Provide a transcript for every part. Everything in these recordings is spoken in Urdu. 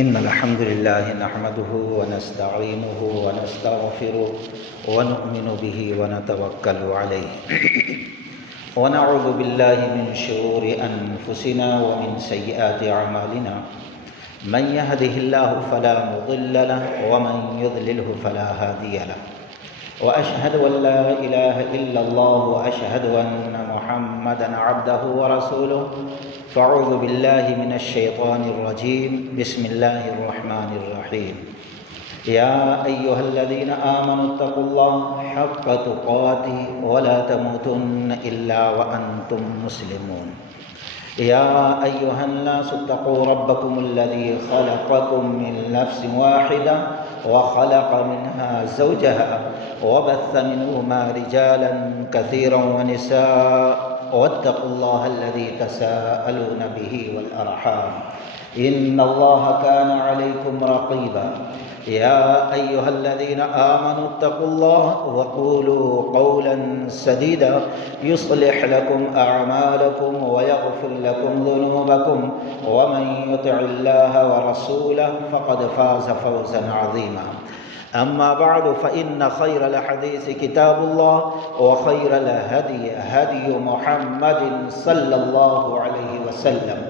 إن الحمد لله نحمده ونستعينه ونستغفره ونؤمن به ونتوكل عليه ونعوذ بالله من شرور أنفسنا ومن سيئات أعمالنا من يهده الله فلا مضل له ومن يضلله فلا هادي له وأشهد أن لا إله إلا الله وأشهد أن محمدًا عبده ورسوله فأعوذ بالله من الشيطان الرجيم بسم الله الرحمن الرحيم يا أيها الذين آمنوا اتقوا الله حق تقاته ولا تموتن إلا وأنتم مسلمون يا أيها الناس اتقوا ربكم الذي خلقكم من نفس واحدة وخلق منها زوجها وبث منهما رجالا كثيرا ونساء واتقوا الله الذي تساءلون به والأرحام إن الله كان عليكم رقيبا يا أيها الذين آمنوا اتقوا الله وقولوا قولا سديدا يصلح لكم أعمالكم ويغفر لكم ذنوبكم ومن يطع الله ورسوله فقد فاز فوزا عظيما أما بعد فإن خير الحديث كتاب الله وخير الهدي هدي محمد صلى الله عليه وسلم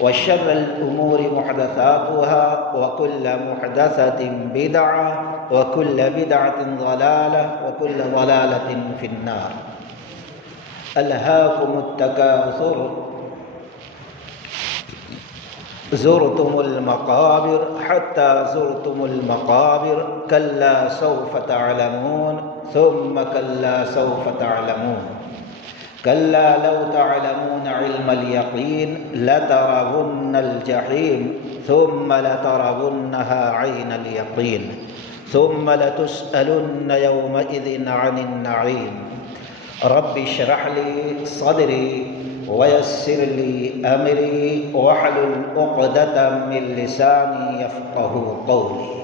وشر الأمور محدثاتها وكل محدثة بدعة وكل بدعة ضلالة وكل ضلالة في النار ألهاكم التكاثر زرتم المقابر حتى زرتم المقابر كلا سوف تعلمون ثم كلا سوف تعلمون كلا لو تعلمون علم اليقين لترون الجحيم ثم لترونها عين اليقين ثم لتسألن يومئذ عن النعيم رب اشرح لي صدري ويسر لي أمري واحلل عقدة من لساني يفقه قولي۔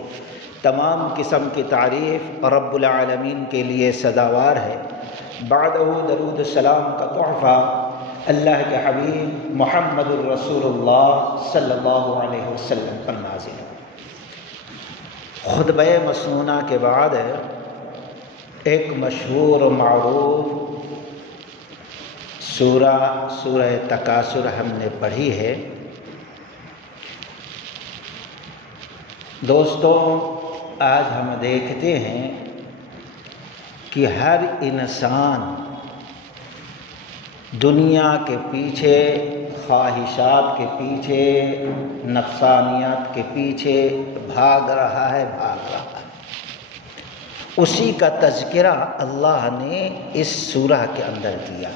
تمام قسم کی تعریف رب العالمین کے لیے سزاوار ہے۔ بعدہ درود السلام کا تحفہ اللہ کے حبیب محمد الرسول اللہ صلی اللہ علیہ وسلم پر نازل ہے۔ خطبہ مسنونہ کے بعد ایک مشہور و معروف سورہ تکاثر ہم نے پڑھی ہے۔ دوستو، آج ہم دیکھتے ہیں کہ ہر انسان دنیا کے پیچھے، خواہشات کے پیچھے، نفسانیات کے پیچھے بھاگ رہا ہے۔ اسی کا تذکرہ اللہ نے اس سورہ کے اندر کیا۔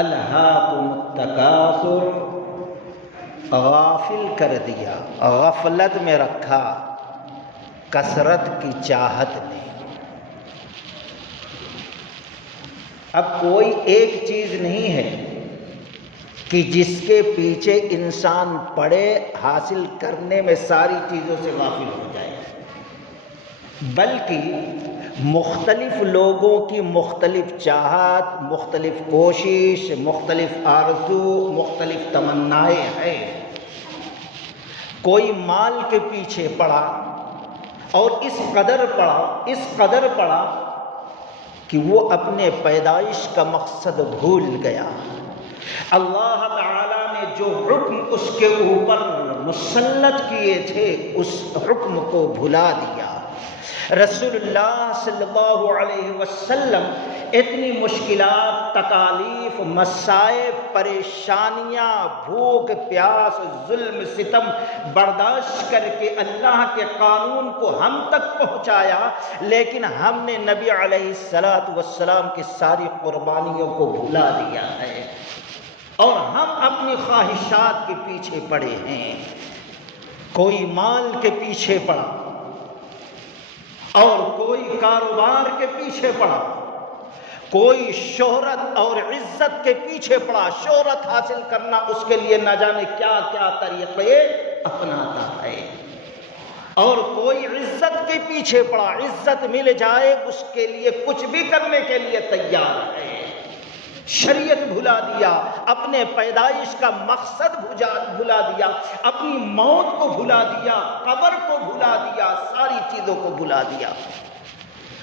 الہاکم التکاثر، غافل کر دیا، غفلت میں رکھا کثرت کی چاہت نے۔ اب کوئی ایک چیز نہیں ہے کہ جس کے پیچھے انسان پڑے حاصل کرنے میں ساری چیزوں سے غافل ہو جائے، بلکہ مختلف لوگوں کی مختلف چاہت، مختلف کوشش، مختلف آرزو، مختلف تمنائیں ہیں۔ کوئی مال کے پیچھے پڑا اور اس قدر پڑا کہ وہ اپنے پیدائش کا مقصد بھول گیا۔ اللہ تعالیٰ نے جو حکم اس کے اوپر مسلط کیے تھے اس حکم کو بھلا دیا۔ رسول اللہ صلی اللہ علیہ وسلم اتنی مشکلات، تکالیف، مصائب، پریشانیاں، بھوک پیاس، ظلم ستم برداشت کر کے اللہ کے قانون کو ہم تک پہنچایا، لیکن ہم نے نبی علیہ السلام کی ساری قربانیوں کو بھلا دیا ہے اور ہم اپنی خواہشات کے پیچھے پڑے ہیں۔ کوئی مال کے پیچھے پڑا اور کوئی کاروبار کے پیچھے پڑا، کوئی شہرت اور عزت کے پیچھے پڑا۔ شہرت حاصل کرنا اس کے لیے نہ جانے کیا کیا طریقے اپناتا ہے، اور کوئی عزت کے پیچھے پڑا، عزت مل جائے اس کے لیے کچھ بھی کرنے کے لیے تیار ہے۔ شریعت بھلا دیا، اپنے پیدائش کا مقصد بھلا دیا، اپنی موت کو بھلا دیا، قبر کو بھلا دیا، ساری چیزوں کو بھلا دیا۔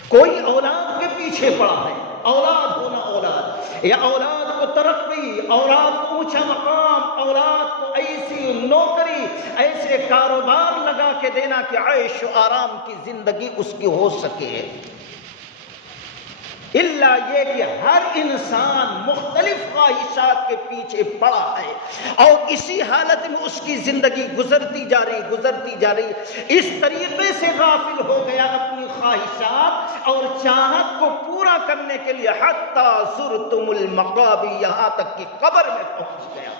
کوئی اولاد کے پیچھے پڑا ہے، اولاد ہونا اولاد، یا اولاد کو ترقی، اولاد کو اونچا مقام، اولاد کو ایسی نوکری، ایسے کاروبار لگا کے دینا کہ عیش و آرام کی زندگی اس کی ہو سکے۔ الا یہ کہ ہر انسان مختلف خواہشات کے پیچھے پڑا ہے اور اسی حالت میں اس کی زندگی گزرتی جا رہی، اس طریقے سے غافل ہو گیا اپنی خواہشات اور چاہت کو پورا کرنے کے لیے، حتی زرتم المقابر، یہاں تک کہ قبر میں پہنچ گیا،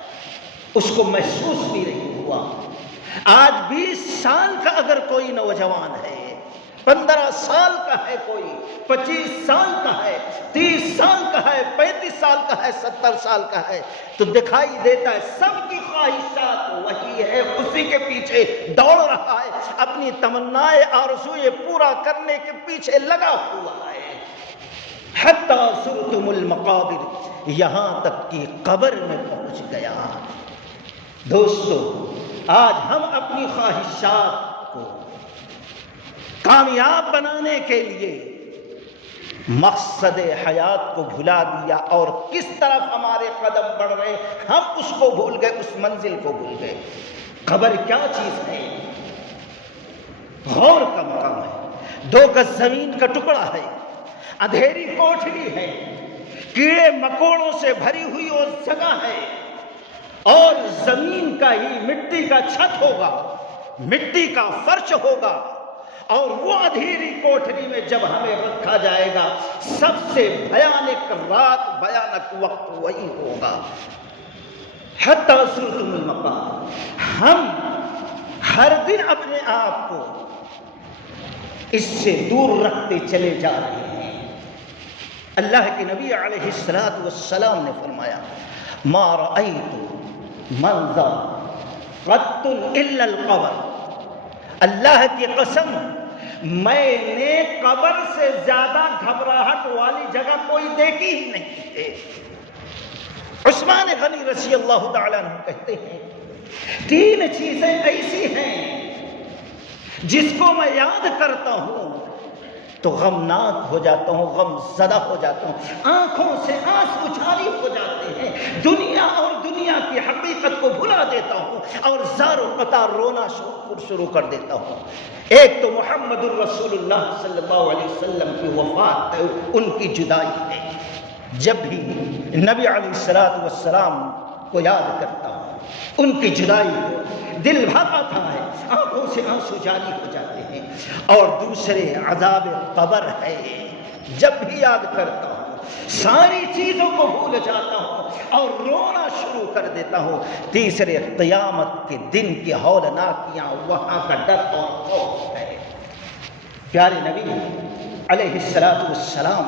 اس کو محسوس بھی نہیں ہوا۔ آج 20 سال کا اگر کوئی نوجوان ہے، 15 سال کا ہے، کوئی 25 سال کا ہے، 30 سال کا ہے، 35 سال کا ہے، 70 سال کا ہے، تو دکھائی دیتا ہے سب کی خواہشات وہی ہے، اسی کے پیچھے دوڑ رہا ہے، اپنی تمنائیں آرزوئیں پورا کرنے کے پیچھے لگا ہوا ہے۔ حتی زرتم المقابر، یہاں تک کہ قبر میں پہنچ گیا۔ دوستو، آج ہم اپنی خواہشات کو کامیاب بنانے کے لیے مقصد حیات کو بھلا دیا، اور کس طرف ہمارے قدم بڑھ رہے، ہم اس کو بھول گئے، اس منزل کو بھول گئے۔ قبر کیا چیز ہے؟ غور کا مقام ہے، 2 گز زمین کا ٹکڑا ہے، اندھیری کوٹھری ہے، کیڑے مکوڑوں سے بھری ہوئی وہ جگہ ہے، اور زمین کا ہی مٹی کا چھت ہوگا، مٹی کا فرش ہوگا، اور وہ اندھیری کوٹھری میں جب ہمیں رکھا جائے گا، سب سے بھیانک رات، بھیانک وقت وہی ہوگا۔ حتی زرتم المقابر، ہم ہر دن اپنے آپ کو اس سے دور رکھتے چلے جا رہے ہیں۔ اللہ کے نبی علیہ الصلوۃ والسلام نے فرمایا، ما رأیت منظر قط الا القبر، اللہ کی قسم، میں نے قبر سے زیادہ گھبراہٹ والی جگہ کوئی دیکھی ہی نہیں ہے۔ عثمان غنی رضی اللہ تعالیٰ عنہ کہتے ہیں، 3 چیزیں ایسی ہیں جس کو میں یاد کرتا ہوں تو غمناک ہو جاتا ہوں، غم زدہ ہو جاتا ہوں، آنکھوں سے آنسو جاری ہو جاتے ہیں، دنیا اور دنیا کی حقیقت کو بھلا دیتا ہوں، اور زار و قطار رونا شروع کر دیتا ہوں۔ ایک تو محمد الرسول اللہ صلی اللہ علیہ وسلم کی وفات ہے، ان کی جدائی ہے۔ جب بھی نبی علیہ الصلوۃ والسلام کو یاد کرتا ہوں، ان کی جدائی کو دل بھر آتا ہے، آنکھوں سے آنسو جاری ہو جاتے ہیں۔ اور دوسرے عذاب قبر ہے، جب بھی یاد کرتا ہوں ساری چیزوں کو بھول جاتا ہوں اور رونا شروع کر دیتا ہوں۔ تیسرے قیامت کے دن کی ہولناکیاں، وہاں کا ڈر اور خوف ہے۔ پیارے نبی علیہ الصلوۃ والسلام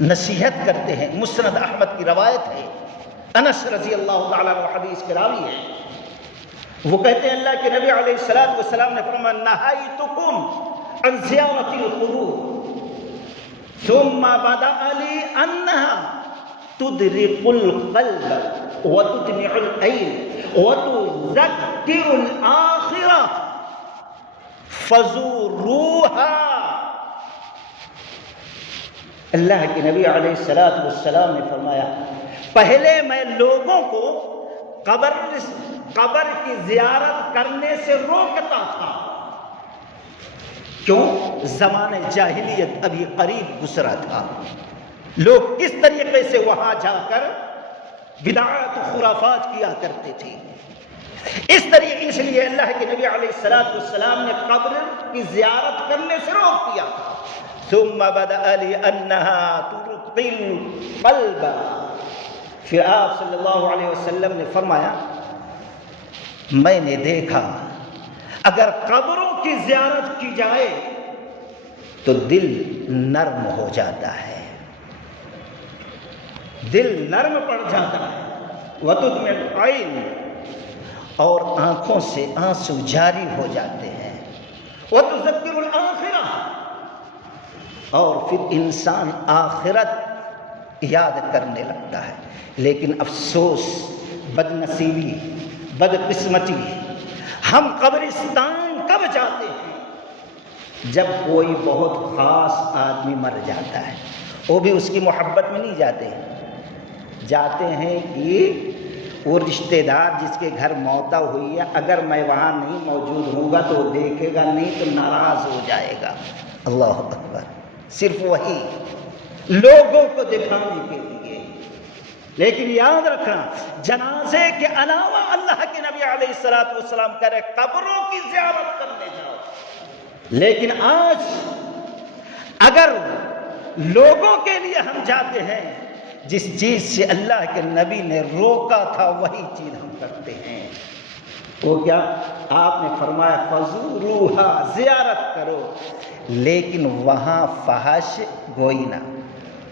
نصیحت کرتے ہیں، مسند احمد کی روایت ہے، انس رضی اللہ تعالیٰ عنہ حدیث کے راوی ہے، وہ کہتے ہیں اللہ کے نبی علیہ الصلوۃ والسلام نے فرمایا، نہیتکم عن زیارت القبور ثم بدأ لي أنها تدرق القلب وتدمع العين وتذكر الآخرة فزوروها۔ اللہ کے نبی علیہ الصلوۃ والسلام نے فرمایا، پہلے میں لوگوں کو قبر کی زیارت کرنے سے روکتا تھا۔ کیوں؟ زمانہ جاہلیت ابھی قریب گزرا تھا، لوگ کس طریقے سے وہاں جا کر بدعات و خرافات کیا کرتے تھے، اس لیے اللہ کے نبی علیہ الصلوۃ والسلام نے قبر کی زیارت کرنے سے روک دیا تھا۔ ثم بدأ لي أنها ترقي القلب، پھر آپ صلی اللہ علیہ وسلم نے فرمایا، میں نے دیکھا اگر قبروں کی زیارت کی جائے تو دل نرم ہو جاتا ہے، دل نرم پڑ جاتا ہے، وتدمع العین، اور آنکھوں سے آنسو جاری ہو جاتے ہیں، وتذکر الآخرہ، اور پھر انسان آخرت یاد کرنے لگتا ہے۔ لیکن افسوس، بد نصیبی، بد قسمتی، ہم قبرستان کب جاتے ہیں؟ جب کوئی بہت خاص آدمی مر جاتا ہے، وہ بھی اس کی محبت میں نہیں جاتے، جاتے ہیں کہ وہ رشتہ دار جس کے گھر موت ہوئی ہے، اگر میں وہاں نہیں موجود ہوں گا تو وہ دیکھے گا نہیں تو ناراض ہو جائے گا۔ اللہ اکبر، صرف وہی لوگوں کو دکھانے کے لیے۔ لیکن یاد رکھنا، جنازے کے علاوہ اللہ کے نبی علیہ الصلوۃ والسلام کہہ رہے قبروں کی زیارت کرنے جاؤ۔ لیکن آج اگر لوگوں کے لیے ہم جاتے ہیں، جس چیز سے اللہ کے نبی نے روکا تھا وہی چیز ہم کرتے ہیں۔ وہ کیا؟ آپ نے فرمایا فزوروہا، زیارت کرو، لیکن وہاں فحش گوئی نہ،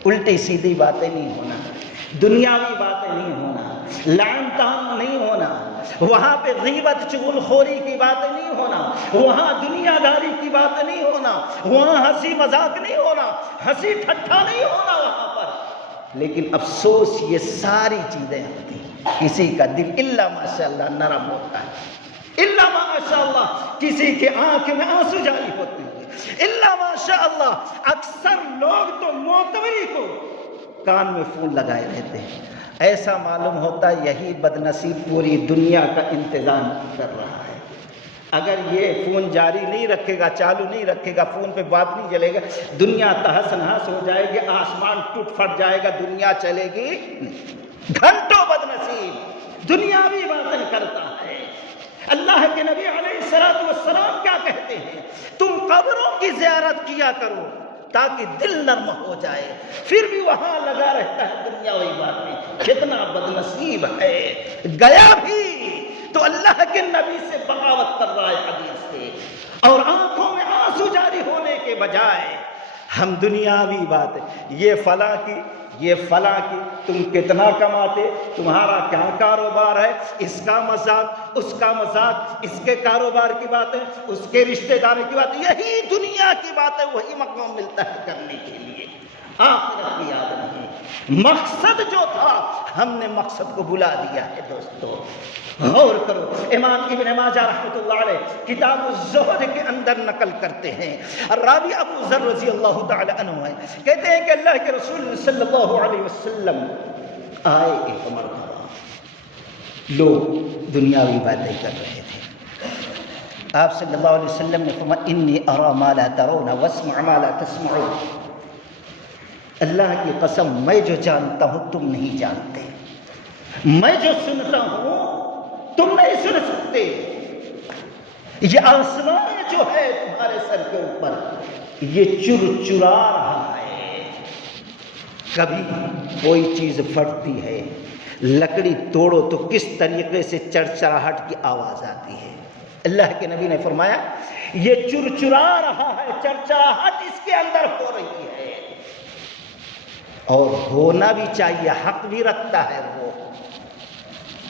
الٹی سیدھی باتیں نہیں ہونا، دنیاوی باتیں نہیں ہونا، لعن طعن نہیں ہونا، وہاں پہ غیبت چغل خوری کی باتیں نہیں ہونا، وہاں دنیا داری کی باتیں نہیں ہونا، وہاں ہنسی مذاق نہیں ہونا، ہنسی ٹھٹھا نہیں ہونا وہاں پر۔ لیکن افسوس یہ ساری چیزیں ہوتی ہیں، کسی کا دل الا ماشاءاللہ نرم ہوتا ہے، الا ماشاءاللہ کسی کے آنکھ میں آنسو جاری ہوتے ہیں، الا ماشاءاللہ اکثر لوگ تو معتبری کو کان میں فون لگائے رہتے ہیں۔ ایسا معلوم ہوتا ہے یہی بد نصیب پوری دنیا کا انتظام کر رہا ہے۔ اگر یہ فون جاری نہیں رکھے گا، چالو نہیں رکھے گا، فون پہ بات نہیں چلے گا، دنیا تہس نہس ہو جائے گی، آسمان ٹوٹ پھٹ جائے گا، دنیا چلے گی نہیں۔ گھنٹوں بد نصیب دنیاوی باتیں کرتا ہے۔ اللہ کے نبی علیہ الصلوۃ والسلام کیا کہتے ہیں؟ تم قبروں کی زیارت کیا کرو تاکہ دل نرم ہو جائے، پھر بھی وہاں لگا رہتا ہے دنیاوی باتیں۔ کتنا بد نصیب ہے، گیا بھی تو اللہ کے نبی سے بغاوت کر رہا ہے حدیث سے، اور آنکھوں میں آنسو جاری ہونے کے بجائے ہم دنیاوی باتیں، یہ فلاں کی، یہ فلاں کی، تم کتنا کماتے، تمہارا کیا کاروبار ہے، اس کا مذاق، اس کا مذاق، اس کے کاروبار کی باتیں، اس کے رشتہ داروں کی باتیں، یہی دنیا کی باتیں، وہی مقام ملتا ہے کرنے کے لیے، آخرت کی یاد نہیں۔ مقصد جو تھا ہم نے مقصد کو بلا دیا ہے۔ دوستو غور کرو، امام ابن ماجہ رحمۃ اللہ علیہ کتاب الزہد کے اندر نقل کرتے ہیں، راوی ابو ذر رضی اللہ تعالی عنہ ہے، کہتے ہیں کہ اللہ کے رسول صلی اللہ علیہ وسلم آئے ایک مرتبہ، لوگ دنیاوی باتیں کر رہے تھے، آپ صلی اللہ علیہ وسلم نے فرمایا انی ارا ما لا ترون واسمع ما لا تسمعون، اللہ کی قسم میں جو جانتا ہوں تم نہیں جانتے، میں جو سنتا ہوں تم نہیں سن سکتے، یہ آسمان جو ہے تمہارے سر کے اوپر یہ چر چرا رہا ہے، کبھی کوئی چیز پھٹتی ہے، لکڑی توڑو تو کس طریقے سے چرچراہٹ کی آواز آتی ہے۔ اللہ کے نبی نے فرمایا یہ چر چرا رہا ہے، چرچراہٹ اس کے اندر ہو رہی ہے، اور ہونا بھی چاہیے، حق بھی رکھتا ہے وہ،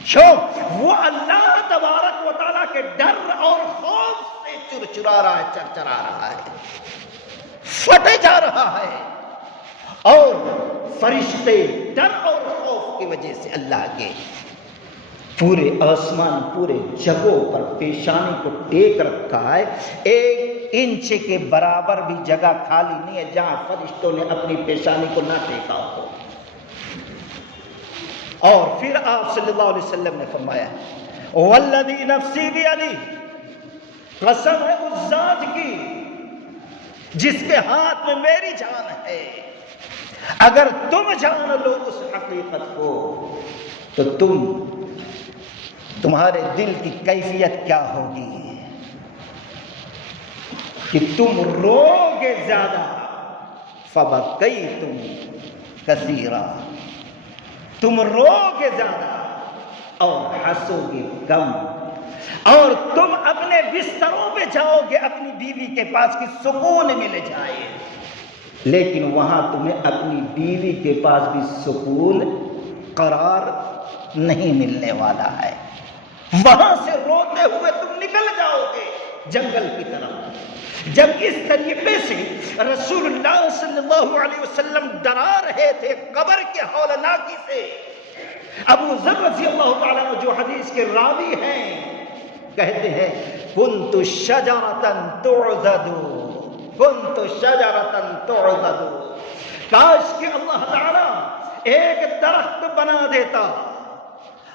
کیوں؟ وہ اللہ تبارک و تعالیٰ کے ڈر اور خوف سے چرچرا رہا ہے، چرچرا رہا ہے، پھٹے جا رہا ہے، اور فرشتے ڈر اور خوف کی وجہ سے اللہ کے پورے آسمان پورے جگہوں پر پیشانی کو ٹیک رکھا ہے، ایک انچ کے برابر بھی جگہ خالی نہیں ہے جہاں فرشتوں نے اپنی پیشانی کو نہ ٹیکا ہو۔ اور پھر آپ صلی اللہ علیہ وسلم نے فرمایا والذی نفسی بیدی، قسم ہے اس ذات کی جس کے ہاتھ میں میری جان ہے، اگر تم جان لو اس حقیقت کو تو تمہارے دل کی کیفیت کیا ہوگی کہ تم روگے زیادہ، فبکیتم کثیرا، تم روگے زیادہ اور ہنسو گے کم، اور تم اپنے بستروں پہ جاؤ گے اپنی بیوی کے پاس کی سکون مل جائے، لیکن وہاں تمہیں اپنی بیوی کے پاس بھی سکون قرار نہیں ملنے والا ہے، وہاں سے روتے ہوئے تم نکل جاؤ گے جنگل کی طرف، جب اس طریقے سے رسول اللہ صلی اللہ علیہ وسلم ڈرا رہے تھے قبر کے ہولناکی سے، ابو ذر رضی اللہ تعالیٰ عنہ جو حدیث کے راوی ہیں کہتے ہیں کنت شجرۃ تعضد، کنت شجرۃ تعضد، کاش کہ اللہ تعالیٰ ایک درخت بنا دیتا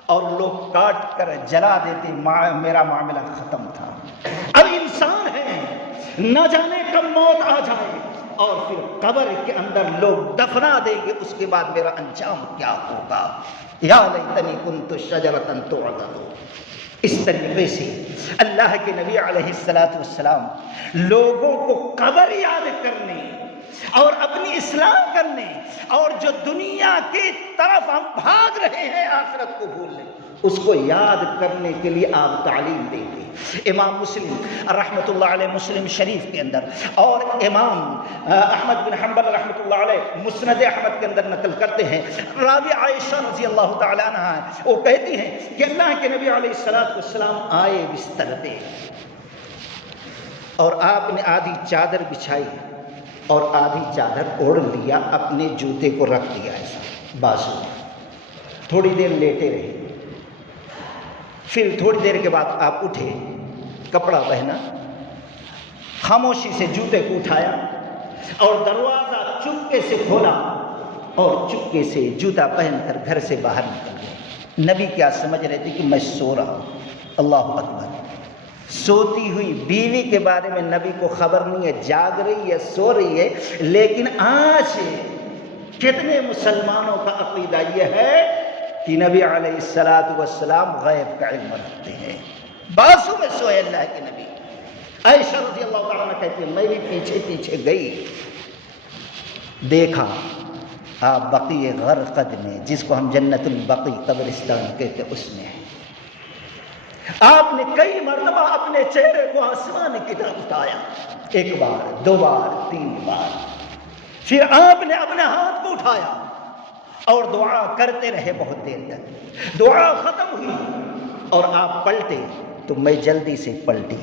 اور لوگ کاٹ کر جلا دیتے، میرا معاملہ ختم تھا۔ اب انسان ہے، نہ جانے کب موت آ جائے اور پھر قبر کے اندر لوگ دفنا دیں گے، اس کے بعد میرا انجام کیا ہوگا؟ یا لیتنی کنت شجرۃ تعضد۔ اس طریقے سے اللہ کے نبی علیہ السلام لوگوں کو قبر یاد کرنے اور اپنی اصلاح کرنے اور جو دنیا کی طرف ہم بھاگ رہے ہیں آخرت کو بھولنے، اس کو یاد کرنے کے لیے آپ تعلیم دیتے۔ امام مسلم رحمۃ اللہ علیہ مسلم شریف کے اندر اور امام احمد بن حنبل رحمۃ اللہ علیہ مسند احمد کے اندر نقل کرتے ہیں، راوی عائشہ رضی اللہ تعالیٰ عنہ وہ کہتی ہیں کہ اللہ کے نبی علیہ السلام آئے بستر پہ اور آپ نے آدھی چادر بچھائی اور آدھی چادر اوڑھ لیا، اپنے جوتے کو رکھ دیا ایسا بازو، تھوڑی دیر لیٹے رہے، پھر تھوڑی دیر کے بعد آپ اٹھے، کپڑا پہنا، خاموشی سے جوتے کو اٹھایا اور دروازہ چپکے سے کھولا اور چپکے سے جوتا پہن کر گھر سے باہر نکل گئے۔ نبی کیا سمجھ رہے تھے کہ میں سو رہا ہوں؟ اللہ اکبر۔ سوتی ہوئی بیوی کے بارے میں نبی کو خبر نہیں ہے، جاگ رہی ہے، سو رہی ہے، لیکن آج کتنے مسلمانوں کا عقیدہ یہ ہے کہ نبی علیہ السلام غیب کا علم رکھتے ہیں۔ بازو میں سوئے اللہ کے نبی۔ عائشہ رضی اللہ تعالیٰ عنہ کہتی ہے میں بھی پیچھے پیچھے گئی، دیکھا آپ بقیع غرقد میں، جس کو ہم جنت البقیع قبرستان کہتے اس میں ہیں۔ آپ نے کئی مرتبہ اپنے چہرے کو آسمان کی طرف اٹھایا، ایک بار، دو بار، تین بار، پھر آپ نے اپنے ہاتھ کو اٹھایا اور دعا کرتے رہے بہت دیر تک۔ دعا ختم ہوئی اور آپ پلٹے تو میں جلدی سے پلٹی۔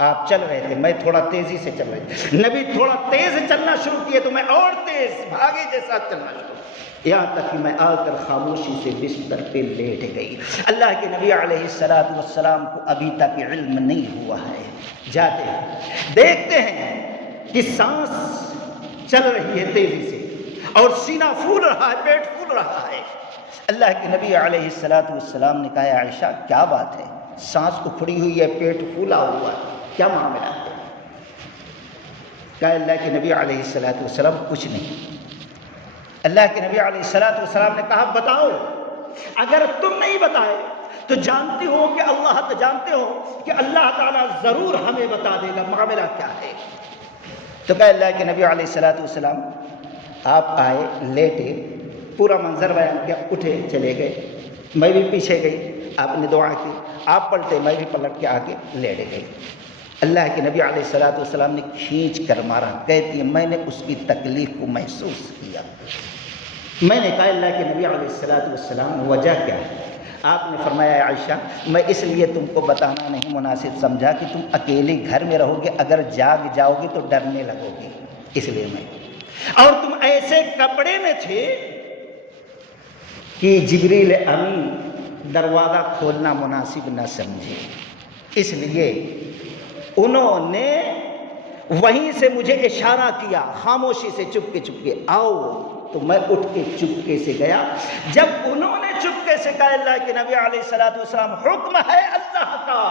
آپ چل رہے تھے، میں تھوڑا تیزی سے چل رہے تھے، نبی تھوڑا تیز چلنا شروع کیے تو میں اور تیز بھاگے جیسا چلنا شروع، یہاں تک کہ میں آ کر خاموشی سے بستر پہ لیٹ گئی۔ اللہ کے نبی علیہ السلام کو ابھی تک علم نہیں ہوا ہے۔ جاتے ہیں، دیکھتے ہیں کہ سانس چل رہی ہے تیزی سے اور سینہ پھول رہا ہے، پیٹ پھول رہا ہے۔ اللہ کے نبی علیہ السلام نے کہا عائشہ کیا بات ہے؟ سانس اکھڑی ہوئی ہے، پیٹ پھولا ہوا ہے، کیا معاملہ ہے؟ کہا اللہ کے نبی علیہ السلام کچھ نہیں۔ اللہ کے نبی علیہ السلام نے کہا بتاؤ، اگر تم نہیں بتائے تو جانتے ہو کہ اللہ تعالیٰ ضرور ہمیں بتا دے گا، معاملہ کیا ہے؟ تو کہا اللہ کے نبی علیہ السلام آپ آئے، لیٹے، پورا منظر بیان کیا، اٹھے چلے گئے، میں بھی پیچھے گئی، آپ نے دعا کی، آپ پلٹے، میں بھی پلٹ کے آگے لیٹ گئی۔ اللہ کے نبی علیہ السلام نے کھینچ کر مارا، کہتی ہے میں نے اس کی تکلیف کو محسوس کیا۔ میں نے کہا اللہ کے نبی علیہ السلام وجہ کیا ہے؟ آپ نے فرمایا عائشہ میں اس لیے تم کو بتانا نہیں مناسب سمجھا کہ تم اکیلے گھر میں رہو گے، اگر جاگ جاؤ گے تو ڈرنے لگو گے، اس لیے میں، اور تم ایسے کپڑے میں تھے کہ جبریل امین دروازہ کھولنا مناسب نہ سمجھے، اس لیے انہوں نے وہیں سے مجھے اشارہ کیا خاموشی سے، چپکے آؤ، تو میں اٹھ کے چپکے سے گیا۔ جب انہوں نے چپکے سے کہا اللہ کے نبی علیہ السلام حکم ہے اللہ کا،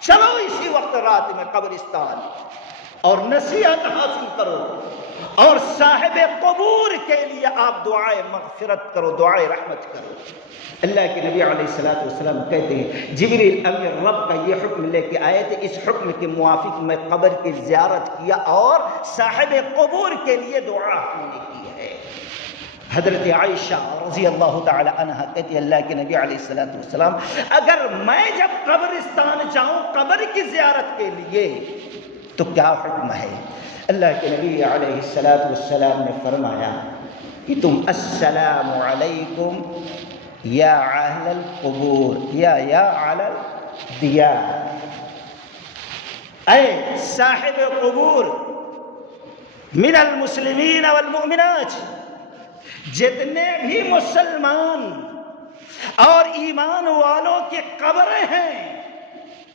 چلو اسی وقت رات میں قبرستان اور نصیحت حاصل کرو اور صاحب قبور کے لیے آپ دعائے مغفرت کرو، دعائے رحمت کرو۔ اللہ کے نبی علیہ السلام کہتے ہیں جبریل امین رب کا یہ حکم لے کے آئے تھے، اس حکم کے موافق میں قبر کی زیارت کیا اور صاحب قبور کے لیے دعا ہم نے کی ہے۔ حضرت عائشہ رضی اللہ تعالی عنہ کہتی اللہ کے نبی علیہ السلام اگر میں جب قبرستان جاؤں قبر کی زیارت کے لیے تو کیا حکم ہے؟ اللہ کے نبی علیہ السلام نے فرمایا کہ تم السلام علیکم یا اہل القبور یا اہل الدیار، اے صاحب قبور من المسلمین والمؤمنات، جتنے بھی مسلمان اور ایمان والوں کی قبریں ہیں،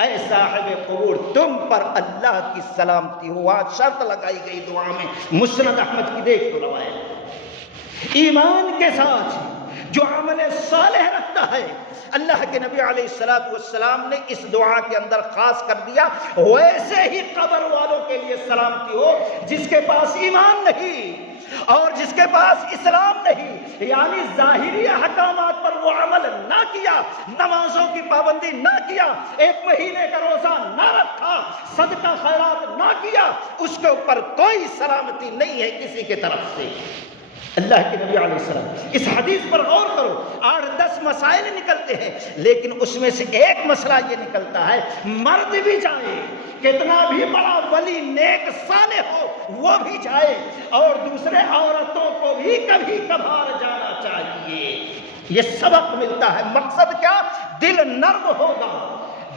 اے صاحب قبور تم پر اللہ کی سلامتی ہو۔ آج شرط لگائی گئی دعا میں، مسند احمد کی دیکھ تو روایت، ایمان کے ساتھ جو عمل صالح رکھتا ہے، اللہ کے نبی علیہ السلام نے اس دعا کے اندر خاص کر دیا، ویسے ہی قبر والوں کے لیے سلامتی ہو جس کے پاس ایمان نہیں اور جس کے پاس اسلام نہیں، یعنی ظاہری احکامات پر وہ عمل نہ کیا، نمازوں کی پابندی نہ کیا، ایک مہینے کا روزہ نہ رکھا، صدقہ خیرات نہ کیا، اس کے اوپر کوئی سلامتی نہیں ہے کسی کی طرف سے۔ اللہ کے نبی علیہ السلام، اس حدیث پر غور کرو، 8-10 مسائل نکلتے ہیں، لیکن اس میں سے ایک مسئلہ یہ نکلتا ہے، مرد بھی جائے، کتنا بھی بڑا ولی نیک صالح ہو وہ بھی جائے، اور دوسرے عورتوں کو بھی کبھی کبھار جانا چاہیے۔ یہ سبق ملتا ہے، مقصد کیا؟ دل نرم ہوگا،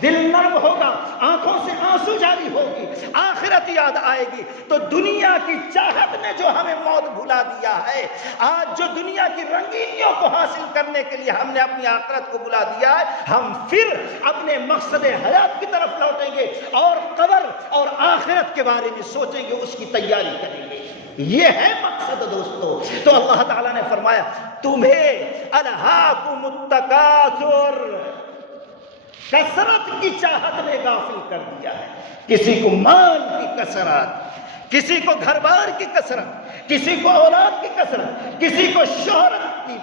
دل نرم ہوگا، آنکھوں سے آنسو جاری ہوگی، آخرت یاد آئے گی، تو دنیا کی چاہت نے جو ہمیں موت بھلا دیا ہے، آج جو دنیا کی رنگینیوں کو حاصل کرنے کے لیے ہم نے اپنی آخرت کو بھلا دیا ہے، ہم پھر اپنے مقصد حیات کی طرف لوٹیں گے اور قبر اور آخرت کے بارے میں سوچیں گے، اس کی تیاری کریں گے۔ یہ ہے مقصد دوستو۔ تو اللہ تعالیٰ نے فرمایا تمہیں الہاکم التکاثر، کثرت کی چاہت نے غافل کر دیا ہے۔ کسی کو مال کی کثرت، کسی کو گھر بار کی کثرت، کسی کو اولاد کی کثرت، کسی کو شہرت کی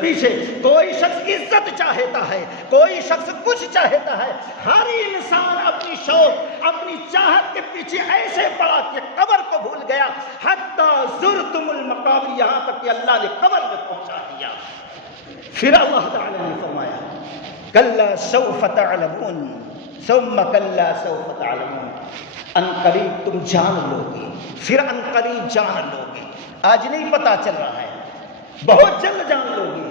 پیچھے، کوئی شخص عزت چاہتا ہے، کوئی شخص کچھ چاہتا ہے، ہر انسان اپنی شوق، اپنی چاہت کے پیچھے ایسے پڑا کہ قبر کو بھول گیا، حتی زرتم المقابر، یہاں تک کہ اللہ نے قبر میں پہنچا دیا۔ پھر اللہ تعالی نے فرمایا کلا سوف تعلمون ثم کلا سوف تعلمون، ان قریب تم جان لو گے، پھر ان قریب جان لو گے، آج نہیں پتا چل رہا ہے، بہت جلد جان لو گے۔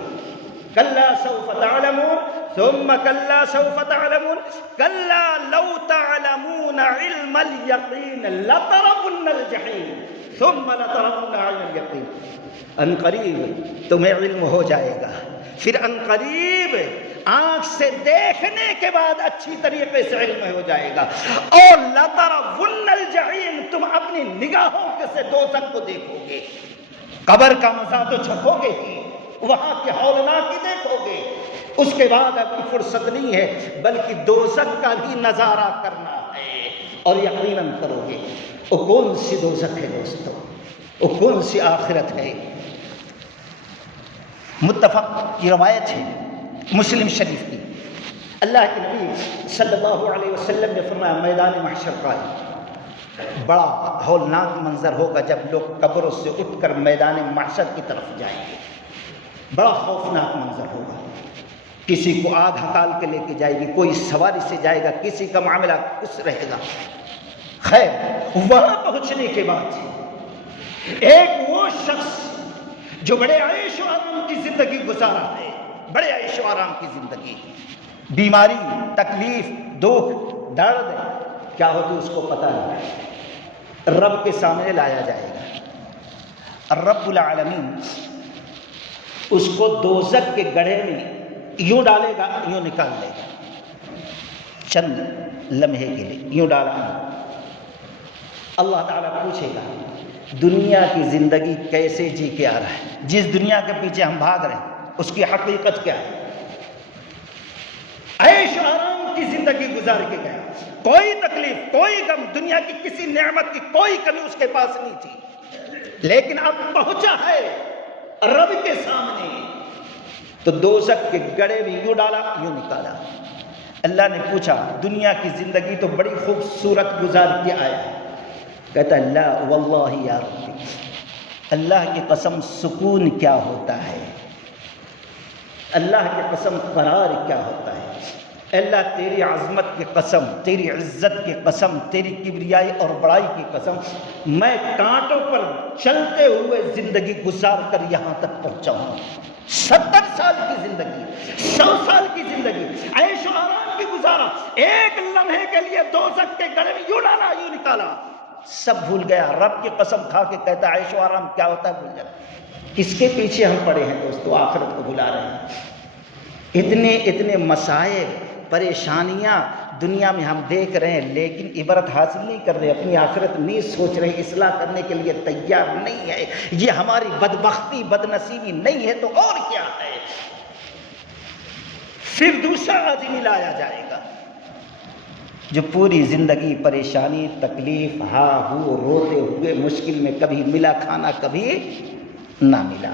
کلا سوف تعلمون ثم کلا سوف تعلمون کلا لو تعلمون علم الیقین لترون الجحیم ثم لترون عین الیقین، ان قریب تمہیں علم ہو جائے گا، پھر ان قریب آنکھ سے دیکھنے کے بعد اچھی طریقے سے علم ہو جائے گا، اور لترون الجحیم، تم اپنی نگاہوں سے دوزخ کو دیکھو گے، قبر کا مزہ تو چھپو گے ہی، وہاں کے ہولناکی دیکھو گے، اس کے بعد اب کی فرصت نہیں ہے بلکہ دوزخ کا بھی نظارہ کرنا ہے، اور یقیناً کرو گے۔ وہ کون سی دوزخ ہے دوستو؟ وہ کون سی آخرت ہے؟ متفق کی روایت ہے مسلم شریف کی، اللہ کے نبی صلی اللہ علیہ وسلم نے فرمایا میدان محشر کا بڑا ہولناک منظر ہوگا جب لوگ قبروں سے اٹھ کر میدان محشر کی طرف جائیں گے، بڑا خوفناک منظر ہوگا، کسی کو آگ ہکال کے لے کے جائے گی، کوئی سواری سے جائے گا، کسی کا معاملہ کچھ رہے گا۔ خیر، وہاں پہنچنے کے بعد ایک وہ شخص جو بڑے عیش و آرام کی زندگی گزارا ہے، بڑے عیش و آرام کی زندگی، بیماری، تکلیف، دکھ، درد کیا ہوتی اس کو پتہ نہیں، رب کے سامنے لایا جائے گا، رب العالمین اس کو دوزخ کے گڑھے میں یوں ڈالے گا، یوں نکال لے گا، چند لمحے کے لیے یوں ڈالا۔ اللہ تعالیٰ پوچھے گا دنیا کی زندگی کیسے جی کے آ رہا ہے، جس دنیا کے پیچھے ہم بھاگ رہے ہیں اس کی حقیقت کیا ہے؟ عیش و آرام کی زندگی گزار کے گیا، کوئی تکلیف، کوئی غم، دنیا کی کسی نعمت کی کوئی کمی اس کے پاس نہیں تھی، لیکن اب پہنچا ہے رب کے سامنے تو دوزخ کے گڑھے میں یوں ڈالا، یوں نکالا۔ اللہ نے پوچھا دنیا کی زندگی تو بڑی خوبصورت گزار کے آیا، کہتا لا واللہ یا ربی، اللہ کی قسم سکون کیا ہوتا ہے، اللہ کی قسم قرار کیا ہوتا ہے، اللہ تیری عظمت کی قسم، تیری عزت کی قسم، تیری کبریائی اور بڑائی کی قسم، میں کانٹوں پر چلتے ہوئے زندگی گزار کر یہاں تک پہنچا ہوں، 70 سال کی زندگی، 100 سال کی زندگی، عیش و آرام بھی گزارا، ایک لمحے کے لیے دوزخ کے گڑھے میں یوں ڈالا یوں نکالا، سب بھول گیا۔ رب کی قسم کھا کے کہتا ہے عیش و آرام کیا ہوتا ہے بھول جاتا۔ کس کے پیچھے ہم پڑے ہیں دوستو؟ آخرت کو بھلا رہے ہیں۔ اتنے مسائل پریشانیاں دنیا میں ہم دیکھ رہے ہیں، لیکن عبرت حاصل نہیں کر رہے، اپنی آخرت نہیں سوچ رہے، اصلاح کرنے کے لیے تیار نہیں ہے۔ یہ ہماری بدبختی بدنصیبی نہیں ہے تو اور کیا ہے؟ پھر دوسرا آدمی لایا جائے گا جو پوری زندگی پریشانی تکلیف ہاں ہو روتے ہوئے مشکل میں، کبھی ملا کھانا کبھی نہ ملا،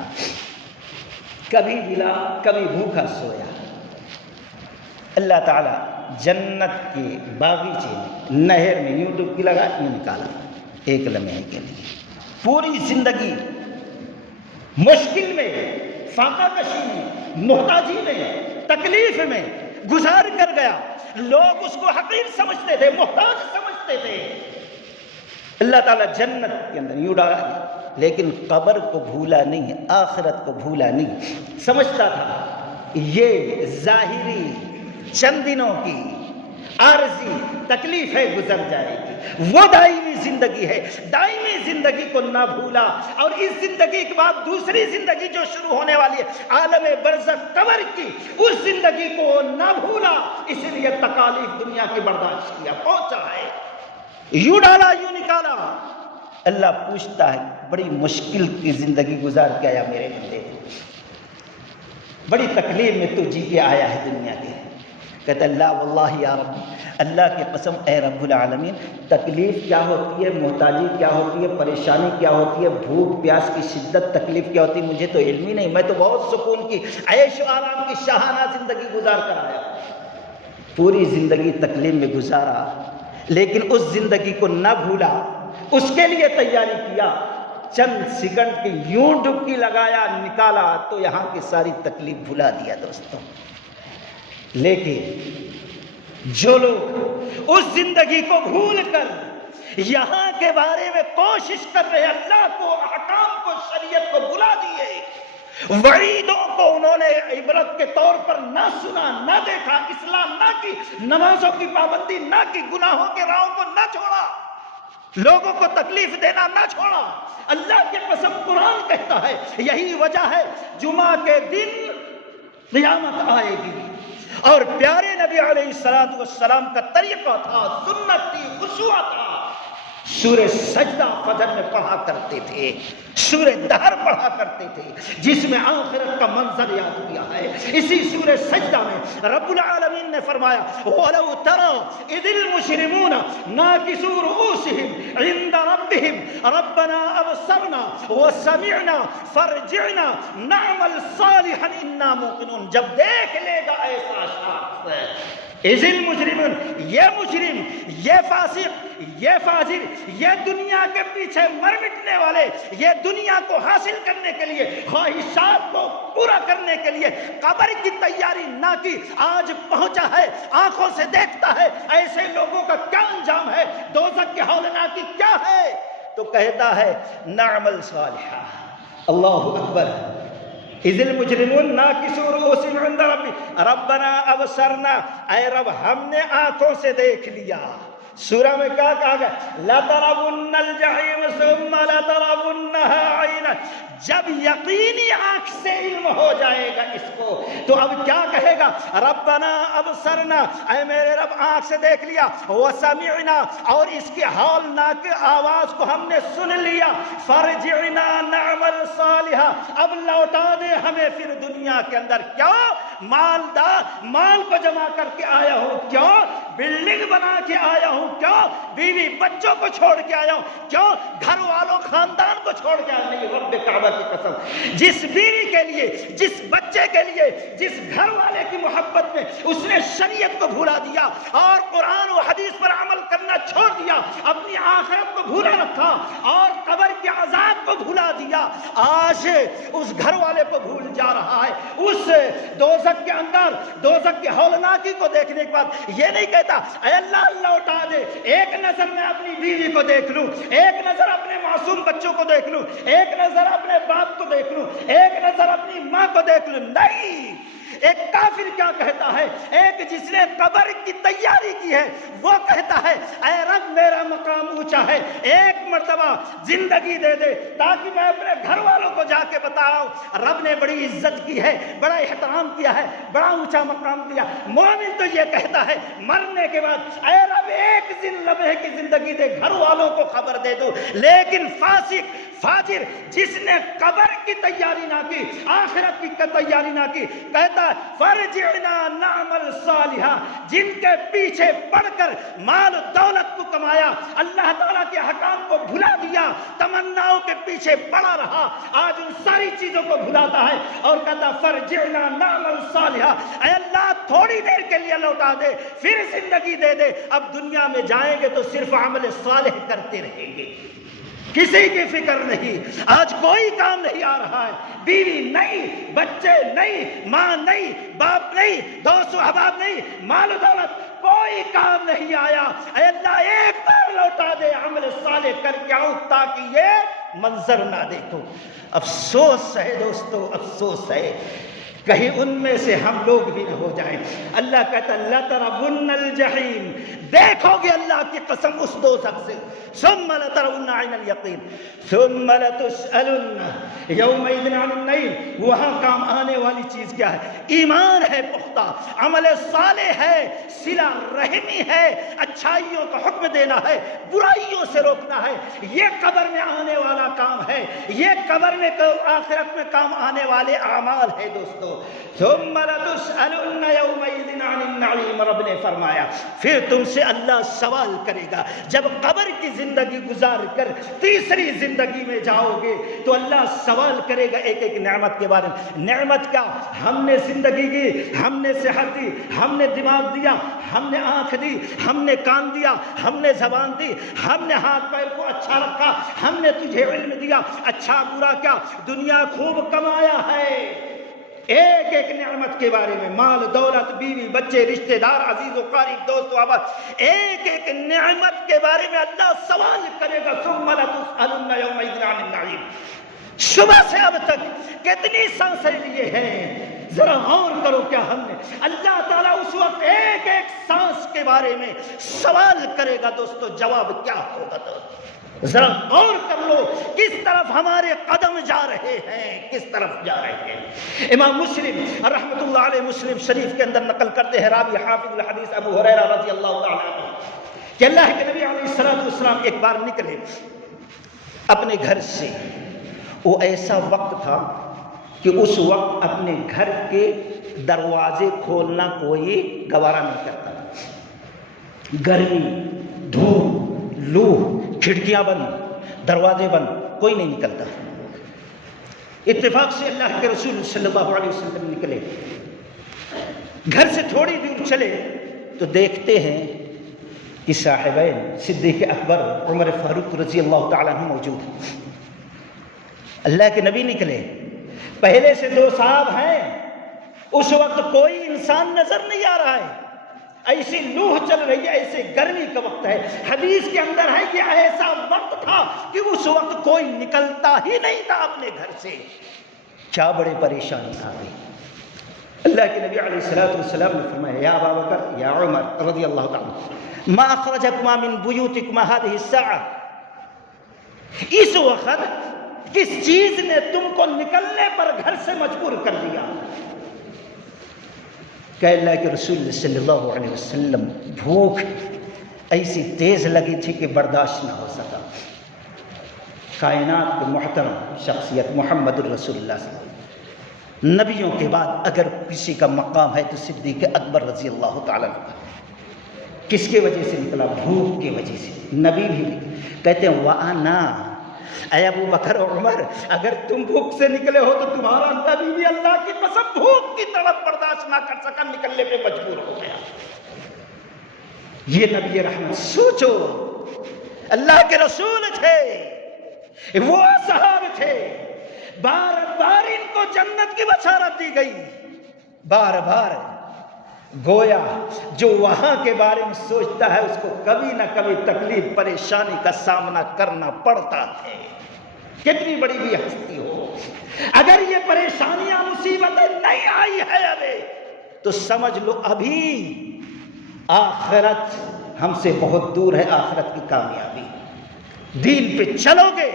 کبھی ملا کبھی بھوکا سویا۔ اللہ تعالیٰ جنت کے باغیچے میں نہر میں یوں ڈبکی لگا یوں نکالا ایک لمحے کے لیے۔ پوری زندگی مشکل میں، فاقہ کشی میں، محتاجی میں، تکلیف میں گزار کر گیا۔ لوگ اس کو حقیر سمجھتے تھے، محتاج سمجھتے تھے۔ اللہ تعالیٰ جنت کے اندر یوں ڈالا، لیکن قبر کو بھولا نہیں، آخرت کو بھولا نہیں۔ سمجھتا تھا یہ ظاہری چند دنوں کی عارضی تکلیف ہے، گزر جائے گی، وہ دائمی زندگی ہے۔ دائمی زندگی کو نہ بھولا، اور اس زندگی کے بعد دوسری زندگی جو شروع ہونے والی ہے عالم برزخ قبر کی، اس زندگی کو نہ بھولا، اسی لیے تکالیف دنیا کی برداشت کیا، پہنچا ہے، یوں ڈالا یوں نکالا۔ اللہ پوچھتا ہے بڑی مشکل کی زندگی گزار کے آیا میرے بندے، بڑی تکلیف میں تو جی کے آیا ہے دنیا کے۔ کہتا اللہ واللہ یا رب، اللہ کی قسم اے رب العالمین، تکلیف کیا ہوتی ہے، محتاجی کیا ہوتی ہے، پریشانی کیا ہوتی ہے، بھوک پیاس کی شدت تکلیف کیا ہوتی ہے، مجھے تو علم ہی نہیں۔ میں تو بہت سکون کی عیش و آرام کی شاہانہ زندگی گزار کر آیا، پوری زندگی تکلیف میں گزارا، لیکن اس زندگی کو نہ بھولا، اس کے لیے تیاری کیا۔ چند سیکنڈ کی یوں ڈبکی لگایا نکالا تو یہاں کی ساری تکلیف بھلا دیا دوستوں۔ لیکن جو لوگ اس زندگی کو بھول کر یہاں کے بارے میں کوشش کر رہے، اللہ کو، احکام کو، شریعت کو بھلا دیے، وعیدوں کو انہوں نے عبرت کے طور پر نہ سنا، نہ دیکھا، اصلاح نہ کی، نمازوں کی پابندی نہ کی، گناہوں کے راہوں کو نہ چھوڑا، لوگوں کو تکلیف دینا نہ چھوڑا۔ اللہ کی قسم قرآن کہتا ہے یہی وجہ ہے جمعہ کے دن قیامت آئے گی، اور پیارے نبی علیہ السلام کا طریقہ تھا، سنت تھی، خشوع تھا، سورہ سجدہ فجر میں پڑھا کرتے تھے، سورہ دہر پڑھا کرتے تھے، جس میں آخرت کا منظر یاد کیا ہے۔ اسی سورہ سجدہ میں رب العالمین نے فرمایا وَلَوْ تَرَى إِذِ الْمُجْرِمُونَ نَاكِسُو رُؤُوسِهِمْ عِنْدَ رَبِّهِمْ رَبَّنَا أَبْصَرْنَا وَسَمِعْنَا فَارْجِعْنَا نَعْمَلْ صَالِحًا إِنَّا مُوقِنُونَ۔ جب دیکھ لے گا ایسا شخص، اِذِ الْمُجْرِمُونَ، یہ مجرم، یہ فاسق، یہ فاجر، یہ دنیا کے پیچھے مر مٹنے والے، یہ دنیا کو حاصل کرنے کے لیے، خواہشات کو پورا کرنے کے لیے قبر کی تیاری نہ کی، آج پہنچا ہے، آنکھوں سے دیکھتا ہے ایسے لوگوں کا کیا انجام ہے، دوزخ کی ہولناکی کیا ہے، تو کہتا ہے نعمل صالحہ۔ اللہ اکبر۔ اذ المجرمون ناکسوا رؤوسہم عند ربنا ابصرنا، اے رب ہم نے آنکھوں سے دیکھ لیا۔ سورہ میں کیا کہا گیا؟ لَتَرَوُنَّ الْجَحِيمَ ثُمَّ لَتَرَوُنَّهَا عَيْنًا۔ جب یقینی آنکھ سے علم ہو جائے گا اس کو، تو اب کیا کہے گا؟ ربنا ابصرنا، اے میرے رب آنکھ سے دیکھ لیا، وسمعنا، اور اس کی ہولناک آواز کو ہم نے سن لیا، فرجعنا نعمل صالحا، اب لوٹا دے ہمیں پھر دنیا کے اندر۔ کیوں؟ مال کو جمع کر کے آیا ہوں، کیوں؟ بلڈنگ بنا کے آیا ہوں، کیوں؟ بیوی بچوں کو چھوڑ کے آیا ہوں، کیوں؟ گھر والوں خاندان کو چھوڑ کے آیا نہیں۔ رب کعبہ کی قسم، جس بیوی کے لیے، جس بچے کے لیے، جس گھر والے کی محبت میں اس نے شریعت کو بھولا دیا اور قرآن و حدیث پر عمل کرنا چھوڑ دیا، اپنی آخرت کو بھولا رکھا اور قبر کے عذاب کو بھولا دیا، آج اس گھر والے کو بھول جا رہا ہے۔ اس دوزخ کے اندر، دوزخ کی ہولناکی کو دیکھنے کے بعد یہ نہیں کہتا اے اللہ لوٹا دے، ایک نظر میں اپنی بیوی کو دیکھ لوں، ایک نظر اپنے معصوم بچوں کو دیکھ لوں، ایک نظر اپنے باپ کو دیکھ لوں، ایک نظر اپنی ماں کو دیکھ لوں۔ نہیں، ایک کافر کیا کہتا ہے؟ ایک جس نے قبر کی تیاری کی ہے وہ کہتا ہے اے رب میرا مقام اونچا ہے، ایک مرتبہ زندگی دے دے تاکہ میں اپنے گھر والوں کو جا کے بتا رہا ہوں رب نے بڑی عزت کی ہے، بڑا احترام کیا ہے، بڑا اونچا مقام دیا۔ مومن تو یہ کہتا ہے مرنے کے بعد اے رب ایک لمحے کی زندگی دے، گھر والوں کو خبر دے دو۔ لیکن فاسق فاجر جس نے قبر کی تیاری نہ کی، آخرت کی تیاری نہ کی، کہتا ہے فرجعنا نعمل صالحا، جن کے پیچھے پڑھ کر مال و دولت کو کمایا، اللہ تعالیٰ کے حکام کو بھلا دیا، تمناؤں کے پیچھے پڑا رہا، آج ان ساری چیزوں کو بھلاتا ہے اور کہتا فرجعنا نعمل صالحا، اے اللہ تھوڑی دیر کے لیے لوٹا دے، پھر زندگی دے دے، اب دنیا میں جائیں گے تو صرف عمل صالح کرتے رہیں گے، کسی کی فکر نہیں۔ آج کوئی کام نہیں آ رہا ہے، بیوی نہیں، بچے نہیں، ماں نہیں، باپ نہیں، دوست و احباب نہیں، مال و دولت، کوئی کام نہیں آیا۔ اے اللہ ایک بار لوٹا دے، عمل صالح کر کے آؤں تاکہ یہ منظر نہ دیکھو۔ افسوس ہے دوستو، افسوس ہے، کہیں ان میں سے ہم لوگ بھی نہ ہو جائیں۔ اللہ کہتا لَتَرَوُنَّ الْجَحِيمَ، دیکھو گے اللہ کی قسم اس دوزخ سے، ثُمَّ لَتَرَوُنَّ عَيْنَ الْيَقِينِ ثُمَّ لَتُسْأَلُنَّ يَوْمَئِذٍ عَنِ النَّعِيمِ۔ وہاں کام آنے والی چیز کیا ہے؟ ایمان ہے پختہ، عمل صالح ہے، صلہ رحمی ہے، اچھائیوں کا حکم دینا ہے، برائیوں سے روکنا ہے، یہ قبر میں آنے والا کام ہے، یہ قبر میں آخرت میں کام آنے والے اعمال ہے دوستو۔ ثم لتسألن يومئذ عن النعیم، رب نے فرمایا پھر تم سے اللہ سوال کرے گا۔ جب قبر کی زندگی گزار کر تیسری زندگی میں جاؤ گے تو اللہ سوال کرے گا ایک ایک نعمت کے بارے میں۔ نعمت کا ہم نے زندگی کی، ہم نے صحت دی، ہم نے دماغ دیا، ہم نے آنکھ دی، ہم نے کان دیا، ہم نے زبان دی، ہم نے ہاتھ پیر کو اچھا رکھا، ہم نے تجھے علم دیا، اچھا برا کیا، دنیا خوب کمایا ہے۔ ایک ایک نعمت کے بارے میں، مال دولت، بیوی بچے، رشتہ دار، عزیز و قریب، دوست و احباب، ایک ایک نعمت کے بارے میں اللہ سوال کرے گا۔ ثم لتسألن یومئذ عن النعیم۔ صبح سے اب تک کتنی سانسیں لیے ہیں، ذرا غور کرو کیا ہم نے۔ اللہ تعالیٰ اس وقت ایک ایک سانس کے بارے میں سوال کرے گا دوستو، جواب کیا ہوگا؟ ذرا غور کر لو کس طرف ہمارے قدم جا رہے ہیں، کس طرف جا رہے ہیں۔ امام مسلم رحمۃ اللہ علیہ مسلم شریف کے اندر نقل کرتے ہیں، راوی حافظ الحدیث ابو ہریرہ رضی اللہ تعالیٰ عنہ، کہ اللہ کے نبی علیہ الصلوۃ والسلام ایک بار نکلے اپنے گھر سے۔ وہ ایسا وقت تھا کہ اس وقت اپنے گھر کے دروازے کھولنا کوئی گوارا نہیں کرتا، گرمی، دھوپ، لو، کھڑکیاں بند، دروازے بند، کوئی نہیں نکلتا۔ اتفاق سے اللہ کے رسول صلی اللہ علیہ وسلم نکلے، گھر سے تھوڑی دور چلے تو دیکھتے ہیں کہ صاحبین صدیق اکبر عمر فاروق رضی اللہ تعالیٰ عنہ موجود ہیں۔ اللہ کے نبی نکلے، پہلے سے دو صاحب ہیں، اس وقت کوئی انسان نظر نہیں آ رہا ہے، ایسی لوح چل رہی ہے، ایسے گرمی کا وقت ہے۔ حدیث کے اندر ہے کہ ایسا وقت تھا کہ اس وقت کوئی نکلتا ہی نہیں تھا اپنے گھر سے۔ کیا بڑے پریشانی آ گئی۔ اللہ کے نبی علیہ الصلوۃ والسلام نے فرمایا یا ابا بکر یا عمر رضی اللہ تعالی ما اخرجکما من بیوتکما هذه الساعة، اس وقت کس چیز نے تم کو نکلنے پر گھر سے مجبور کر دیا؟ کہ اللہ کے رسول صلی اللہ علیہ وسلم بھوک ایسی تیز لگی تھی کہ برداشت نہ ہو سکا۔ کائنات کے محترم شخصیت محمد الرسول اللہ صلی اللہ علیہ وسلم، نبیوں کے بعد اگر کسی کا مقام ہے تو صدیق اکبر رضی اللہ تعالیٰ عنہ۔ کس کی وجہ سے نکلا؟ بھوک کی وجہ سے۔ نبی بھی کہتے ہیں وَأَنَا، اے ابو بکر اور عمر، اگر تم بھوک سے نکلے ہو تو تمہارا نبی بھی اللہ کی قسم بھوک کی طرف برداشت نہ کر سکا، نکلنے پہ مجبور ہو گیا۔ یہ نبی رحمت، سوچو، اللہ کے رسول تھے، وہ صحاب تھے، بار بار ان کو جنت کی بشارت دی گئی، بار بار گویا جو وہاں کے بارے میں سوچتا ہے اس کو کبھی نہ کبھی تکلیف پریشانی کا سامنا کرنا پڑتا ہے، کتنی بڑی بھی ہستی ہو۔ اگر یہ پریشانیاں مصیبتیں نہیں آئی ہے ابھی تو سمجھ لو ابھی آخرت ہم سے بہت دور ہے، آخرت کی کامیابی۔ دین پہ چلو گے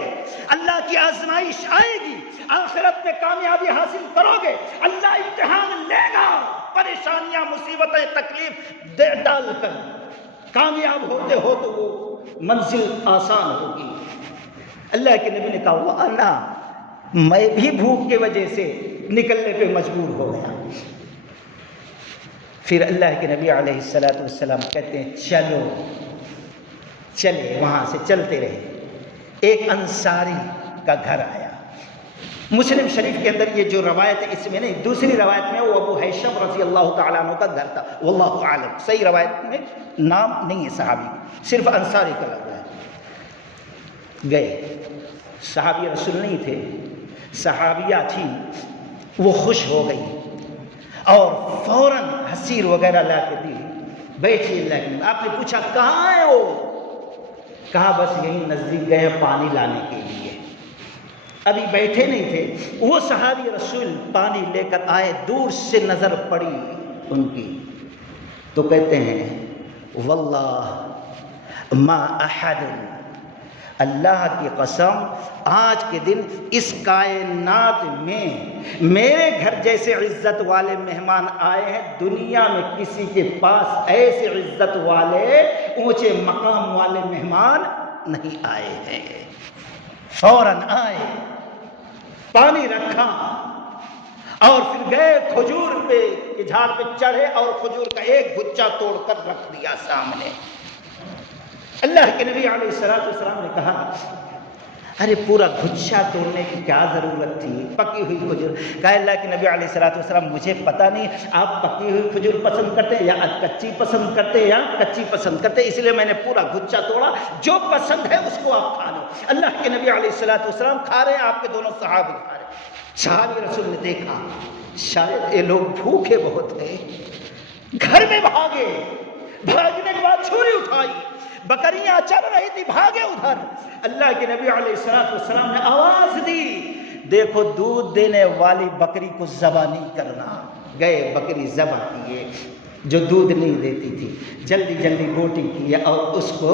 اللہ کی آزمائش آئے گی، آخرت میں کامیابی حاصل کرو گے، اللہ امتحان لے گا، پریشانیاں مصیبتیں تکلیف دے ڈال کر کامیاب ہوتے ہو تو وہ منزل آسان ہوگی۔ اللہ کے نبی نے کہا وَأَنَا، میں بھی بھوک کی وجہ سے نکلنے پہ مجبور ہو گیا۔ پھر اللہ کے نبی علیہ السلام کہتے ہیں چلو، چلے، وہاں سے چلتے رہے۔ ایک انصاری کا گھر آیا۔ مسلم شریف کے اندر یہ جو روایت ہے اس میں نہیں، دوسری روایت میں وہ ابو حیشم رضی اللہ تعالیٰ عنہ کا گھر تھا، واللہ عالم، صحیح روایت میں نام نہیں ہے صحابی، صرف انصاری کا لگ رہا ہے۔ گئے، صحابی رسول نہیں تھے، صحابیہ تھی، وہ خوش ہو گئی اور فوراً حسیر وغیرہ لا کے دی، بیٹھیے اللہ کے۔ آپ نے پوچھا کہاں ہے وہ؟ کہا بس یہیں نزدیک گئے پانی لانے کے لیے۔ ابھی بیٹھے نہیں تھے، وہ صحابی رسول پانی لے کر آئے، دور سے نظر پڑی ان کی تو کہتے ہیں واللہ ما احد، اللہ کی قسم آج کے دن اس کائنات میں میرے گھر جیسے عزت والے مہمان آئے ہیں، دنیا میں کسی کے پاس ایسے عزت والے اونچے مقام والے مہمان نہیں آئے ہیں۔ فوراً آئے، پانی رکھا اور پھر گئے کھجور پہ کے جھاڑ پہ چڑھے اور کھجور کا ایک گچھا توڑ کر رکھ دیا سامنے۔ اللہ کے نبی علیہ السلام نے کہا ارے پورا گچھا توڑنے کی کیا ضرورت تھی، پکی ہوئی کھجور۔ کہا اللہ کے نبی علیہ السلام مجھے پتہ نہیں آپ پکی ہوئی کھجور پسند کرتے ہیں یا کچی پسند کرتے ہیں یا کچی پسند کرتے ہیں، اس لیے میں نے پورا گچھا توڑا، جو پسند ہے اس کو آپ کھا لو۔ اللہ کے نبی علیہ السلام کھا رہے ہیں، آپ کے دونوں صحابی کھا رہے ہیں۔ صحابی رسول نے دیکھا شاید یہ لوگ بھوکے بہت ہیں، گھر میں بھاگے، بھاگنے کے بعد چھری اٹھائی، بکریاں چل رہی تھی، بھاگے ادھر۔ اللہ کے نبی علیہ السلام نے آواز دی دیکھو دودھ دینے والی بکری کو ذبح نہیں کرنا۔ گئے بکری ذبح کیے، جو دودھ نہیں دیتی تھی، جلدی جلدی بوٹی کیے اور اس کو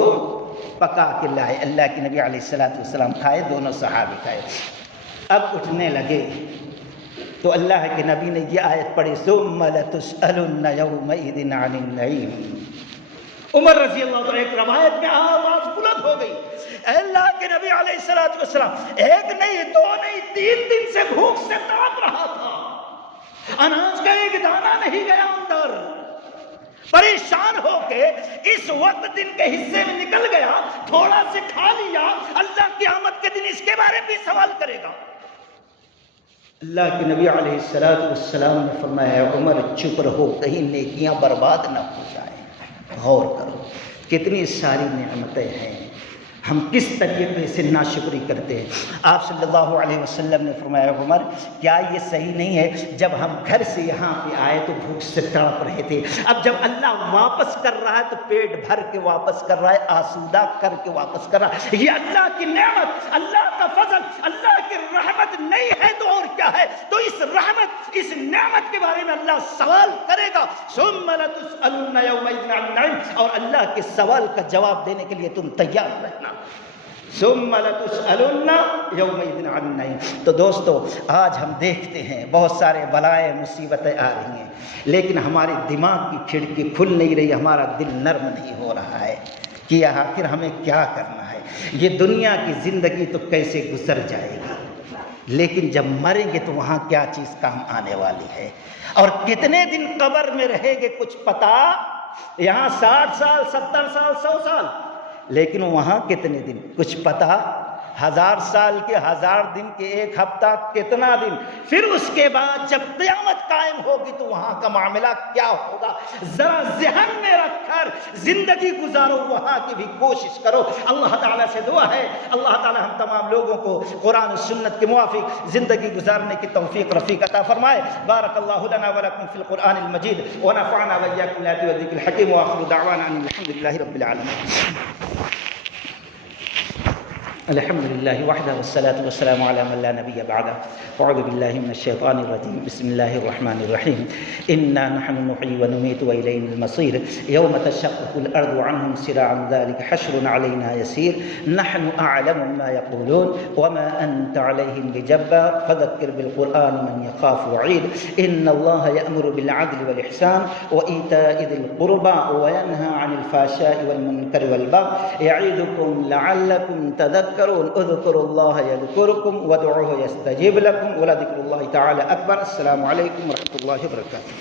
پکا کے لائے۔ اللہ کے نبی علیہ السلام کھائے، دونوں صحابی کھائے۔ اب اٹھنے لگے تو اللہ کے نبی نے یہ آیت پڑھی ثم لتسألن یومئذ عن النعیم۔ عمر رضی اللہ عنہ ایک روایت میں آواز بلند ہو گئی، اے اللہ کے نبی علیہ السلام، ایک نہیں دو نہیں 3 دن سے بھوک سے تڑپ رہا تھا، اناج کا ایک دانہ نہیں گیا اندر، پریشان ہو کے اس وقت دن کے حصے میں نکل گیا، تھوڑا سے کھا لیا، اللہ قیامت کے دن اس کے بارے میں بھی سوال کرے گا۔ اللہ کے نبی علیہ السلام نے فرمایا عمر چپ رہو، کہیں نیکیاں برباد نہ ہو جائیں۔ غور کرو کتنی ساری نعمتیں ہیں، ہم کس طریقے سے ناشکری کرتے ہیں۔ آپ صلی اللہ علیہ وسلم نے فرمایا عمر کیا یہ صحیح نہیں ہے جب ہم گھر سے یہاں پہ آئے تو بھوک سے تڑپ رہے تھے، اب جب اللہ واپس کر رہا ہے تو پیٹ بھر کے واپس کر رہا ہے، آسودہ کر کے واپس کر رہا ہے۔ یہ اللہ کی نعمت، اللہ کا فضل، اللہ کی رحمت نہیں ہے تو اور کیا ہے؟ تو اس رحمت، اس نعمت کے بارے میں اللہ سوال کرے گا ثم لتسألن یومئذ عن النعیم، اور اللہ کے سوال کا جواب دینے کے لیے تم تیار رہنا۔ ثم لتسألن یومئذ عن النعیم۔ تو دوستو آج ہم دیکھتے ہیں بہت سارے بلائیں مصیبتیں آ رہی ہیں، لیکن ہمارے دماغ کی کھڑکی کھل نہیں رہی، ہمارا دل نرم نہیں ہو رہا ہے کہ آخر ہمیں کیا کرنا ہے۔ یہ دنیا کی زندگی تو کیسے گزر جائے گی، لیکن جب مریں گے تو وہاں کیا چیز کام آنے والی ہے، اور کتنے دن قبر میں رہیں گے کچھ پتا، یہاں 60 سال 70 سال 100 سال، لیکن وہاں کتنے دن کچھ پتا، 1000 سال کے 1000 دن کے 1 ہفتہ کتنا دن، پھر اس کے بعد جب قیامت قائم ہوگی تو وہاں کا معاملہ کیا ہوگا، ذرا ذہن میں رکھ کر زندگی گزارو، وہاں کی بھی کوشش کرو۔ اللہ تعالیٰ سے دعا ہے اللہ تعالیٰ ہم تمام لوگوں کو قرآن و سنت کے موافق زندگی گزارنے کی توفیق رفیق عطا فرمائے۔ بارک اللہ لنا ولکم فی القرآن المجید ونفعنا وإیاکم بالآیات والذکر الحکیم، وآخر دعوانا ان الحمد للہ رب العالمین۔ الحمد لله وحده والصلاة والسلام على من لا نبي بعده. أعوذ بالله من الشيطان الرجيم. بسم الله الرحمن الرحيم. إنا نحن نحيي ونميت وإلينا المصير. يوم تشقق الأرض عنهم سراعا ذلك حشر علينا يسير. نحن أعلم ما يقولون وما أنت عليهم بجبار فذكر بالقرآن من يخاف وعيد. إن الله يأمر بالعدل والإحسان وإيتاء ذي القربى وينهى عن الفحشاء والمنكر والبغي يعظكم لعلكم تذكرون. اذكروا الله يذكركم وادعوه يستجيب لكم ولذكر الله تعالى أكبر. السلام عليكم ورحمة الله وبركاته.